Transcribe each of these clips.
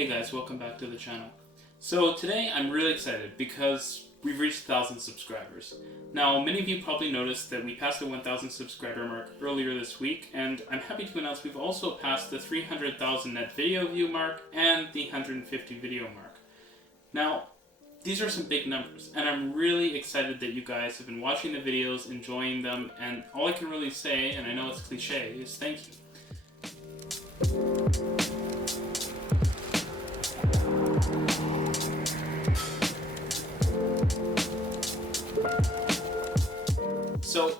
Hey guys, welcome back to the channel. So today I'm really excited because we've reached 1,000 subscribers. Now many of you probably noticed that we passed the 1,000 subscriber mark earlier this week, and I'm happy to announce we've also passed the 300,000 net video view mark and the 150 video mark. Now these are some big numbers, and I'm really excited that you guys have been watching the videos, enjoying them, and all I can really say, and I know it's cliche, is thank you. So,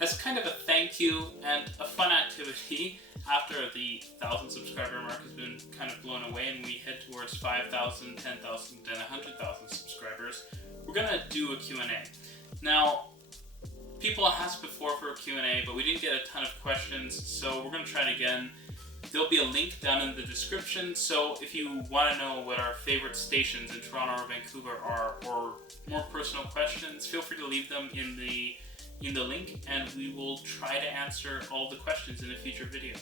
as kind of a thank you and a fun activity, after the 1,000 subscriber mark has been kind of blown away and we head towards 5,000, 10,000, and 100,000 subscribers, we're going to do a Q&A. Now, people asked before for a Q&A, but we didn't get a ton of questions, so we're going to try it again. There'll be a link down in the description, so if you want to know what our favorite stations in Toronto or Vancouver are, or more personal questions, feel free to leave them in the link, and we will try to answer all the questions in a future video.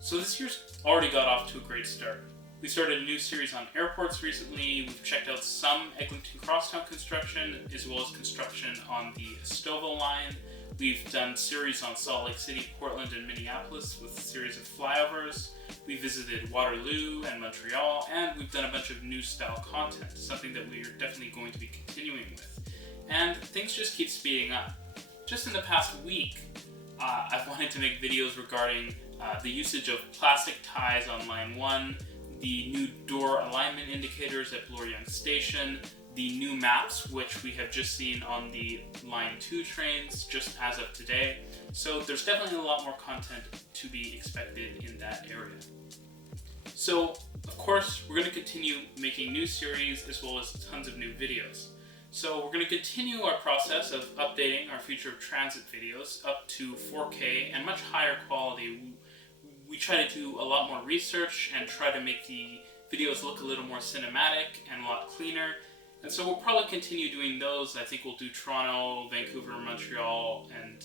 So this year's already got off to a great start. We started a new series on airports recently. We've checked out some Eglinton Crosstown construction, as well as construction on the Estovo line. We've done series on Salt Lake City, Portland, and Minneapolis with a series of flyovers. We visited Waterloo and Montreal, and we've done a bunch of new style content, something that we are definitely going to be continuing with. And things just keep speeding up. Just in the past week, I've wanted to make videos regarding the usage of plastic ties on Line 1, the new door alignment indicators at Bloor-Yonge Station, the new maps which we have just seen on the Line 2 trains just as of today. So there's definitely a lot more content to be expected in that area. So of course we're going to continue making new series as well as tons of new videos. So we're going to continue our process of updating our Future of Transit videos up to 4K and much higher quality. We try to do a lot more research and try to make the videos look a little more cinematic and a lot cleaner. And so we'll probably continue doing those. I think we'll do Toronto, Vancouver, Montreal, and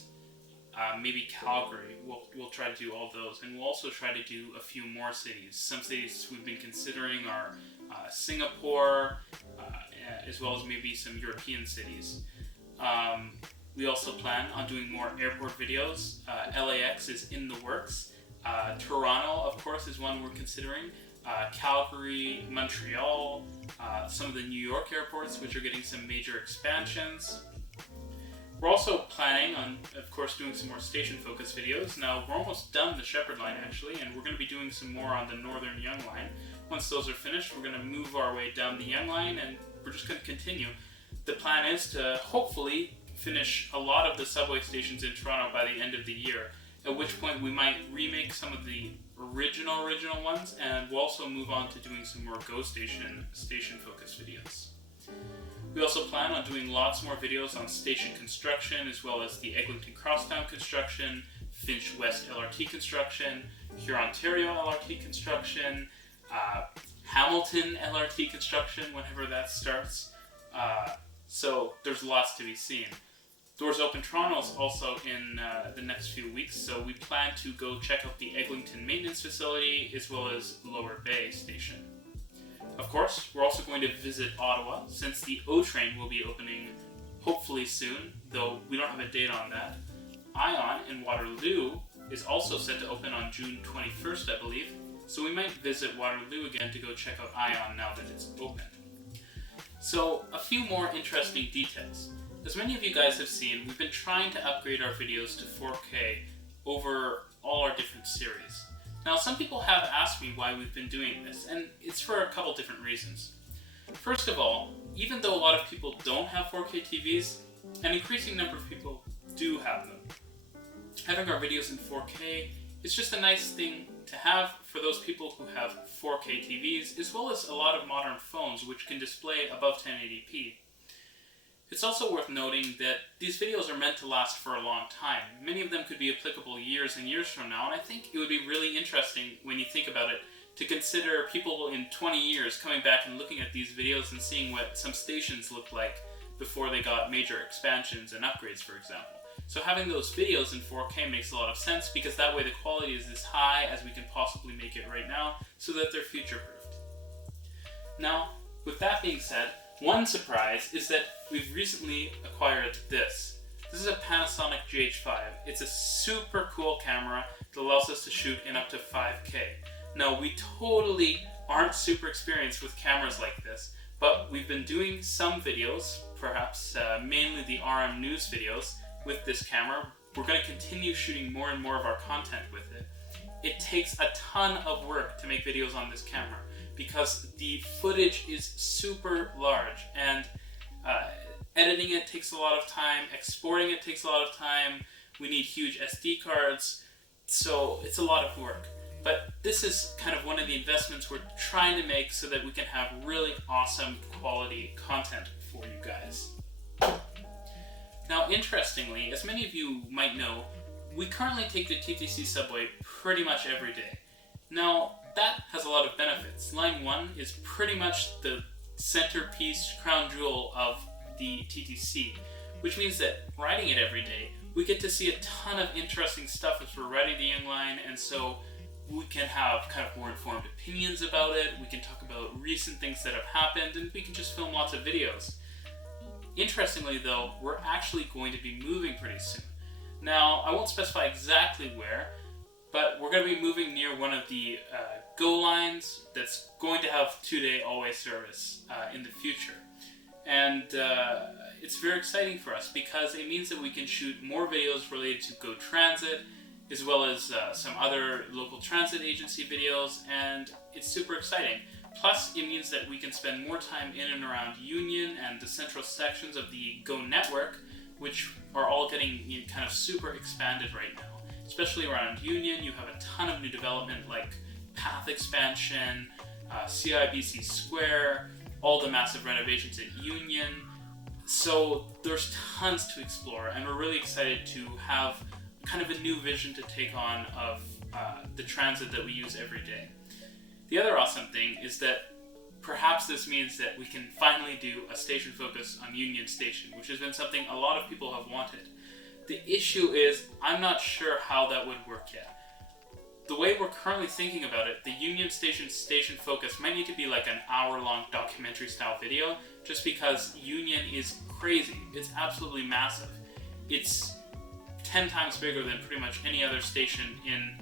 maybe Calgary. We'll try to do all those. And we'll also try to do a few more cities. Some cities we've been considering are Singapore, as well as maybe some European cities. We also plan on doing more airport videos. LAX is in the works. Toronto, of course, is one we're considering. Calgary, Montreal, some of the New York airports, which are getting some major expansions. We're also planning on, of course, doing some more station-focused videos. Now, we're almost done the Shepherd line, actually, and we're going to be doing some more on the Northern Yonge line. Once those are finished, we're going to move our way down the Yonge line, and we're just going to continue. The plan is to hopefully finish a lot of the subway stations in Toronto by the end of the year, at which point we might remake some of the original ones, and we'll also move on to doing some more Go Station focused videos. We also plan on doing lots more videos on station construction, as well as the Eglinton Crosstown construction, Finch West LRT construction, Hurontario LRT construction, Hamilton LRT construction whenever that starts. So there's lots to be seen. Doors Open Toronto is also in the next few weeks, so we plan to go check out the Eglinton maintenance facility as well as Lower Bay Station. Of course, we're also going to visit Ottawa, since the O train will be opening hopefully soon, though we don't have a date on that. Ion in Waterloo is also set to open on June 21st, I believe, so we might visit Waterloo again to go check out Ion now that it's open. So, a few more interesting details. As many of you guys have seen, we've been trying to upgrade our videos to 4K over all our different series. Now, some people have asked me why we've been doing this, and it's for a couple different reasons. First of all, even though a lot of people don't have 4K TVs, an increasing number of people do have them. Having our videos in 4K is just a nice thing to have for those people who have 4K TVs, as well as a lot of modern phones which can display above 1080p. It's also worth noting that these videos are meant to last for a long time. Many of them could be applicable years and years from now, and I think it would be really interesting when you think about it to consider people in 20 years coming back and looking at these videos and seeing what some stations looked like before they got major expansions and upgrades, for example. So having those videos in 4K makes a lot of sense, because that way the quality is as high as we can possibly make it right now, so that they're future-proofed. Now, with that being said, one surprise is that we've recently acquired this. This is a Panasonic GH5. It's a super cool camera that allows us to shoot in up to 5K. Now, we totally aren't super experienced with cameras like this, but we've been doing some videos, perhaps mainly the RM news videos, with this camera. We're going to continue shooting more and more of our content with it. It takes a ton of work to make videos on this camera because the footage is super large, and editing it takes a lot of time, exporting it takes a lot of time, we need huge SD cards, so it's a lot of work. But this is kind of one of the investments we're trying to make so that we can have really awesome quality content for you guys. Now, interestingly, as many of you might know, we currently take the TTC subway pretty much every day. Now, that has a lot of benefits. Line 1 is pretty much the centerpiece, crown jewel of the TTC, which means that riding it every day, we get to see a ton of interesting stuff as we're riding the young line, and so we can have kind of more informed opinions about it, we can talk about recent things that have happened, and we can just film lots of videos. Interestingly though, we're actually going to be moving pretty soon. Now, I won't specify exactly where, but we're going to be moving near one of the GO lines that's going to have 2-day always service in the future. And it's very exciting for us because it means that we can shoot more videos related to GO Transit, as well as some other local transit agency videos, and it's super exciting. Plus, it means that we can spend more time in and around Union and the central sections of the GO network, which are all getting kind of super expanded right now. Especially around Union, you have a ton of new development like path expansion, CIBC Square, all the massive renovations at Union. So there's tons to explore, and we're really excited to have kind of a new vision to take on of the transit that we use every day. The other awesome thing is that perhaps this means that we can finally do a station focus on Union Station, which has been something a lot of people have wanted. The issue is, I'm not sure how that would work yet. The way we're currently thinking about it, the Union Station focus might need to be like an hour-long documentary style video, just because Union is crazy. It's absolutely massive. It's 10 times bigger than pretty much any other station in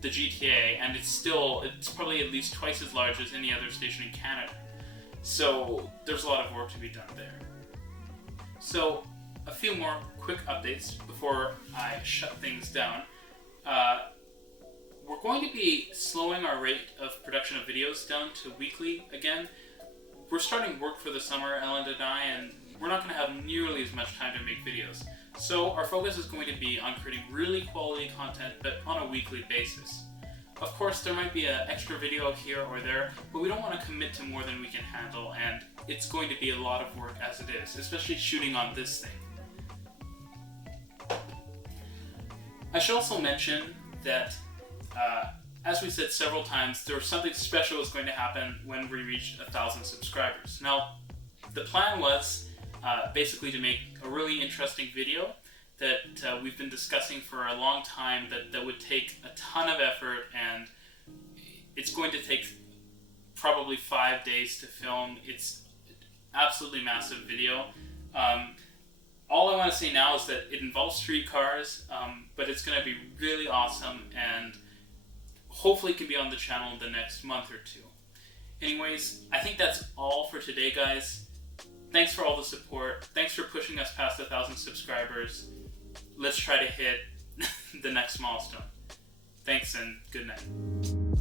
the GTA, and it's probably at least twice as large as any other station in Canada. So there's a lot of work to be done there. So a few more quick updates before I shut things down. We're going to be slowing our rate of production of videos down to weekly again. We're starting work for the summer, Ellen and I, and we're not going to have nearly as much time to make videos. So our focus is going to be on creating really quality content, but on a weekly basis. Of course, there might be an extra video here or there, but we don't want to commit to more than we can handle, and it's going to be a lot of work as it is, especially shooting on this thing. I should also mention that, as we said several times, there was something special was going to happen when we reached 1,000 subscribers. Now, the plan was basically to make a really interesting video that we've been discussing for a long time that would take a ton of effort, and it's going to take probably 5 days to film. It's absolutely massive video. All I want to say now is that it involves streetcars, but it's going to be really awesome, and hopefully can be on the channel in the next month or two. Anyways, I think that's all for today, guys. Thanks for all the support. Thanks for pushing us past 1,000 subscribers. Let's try to hit the next milestone. Thanks and good night.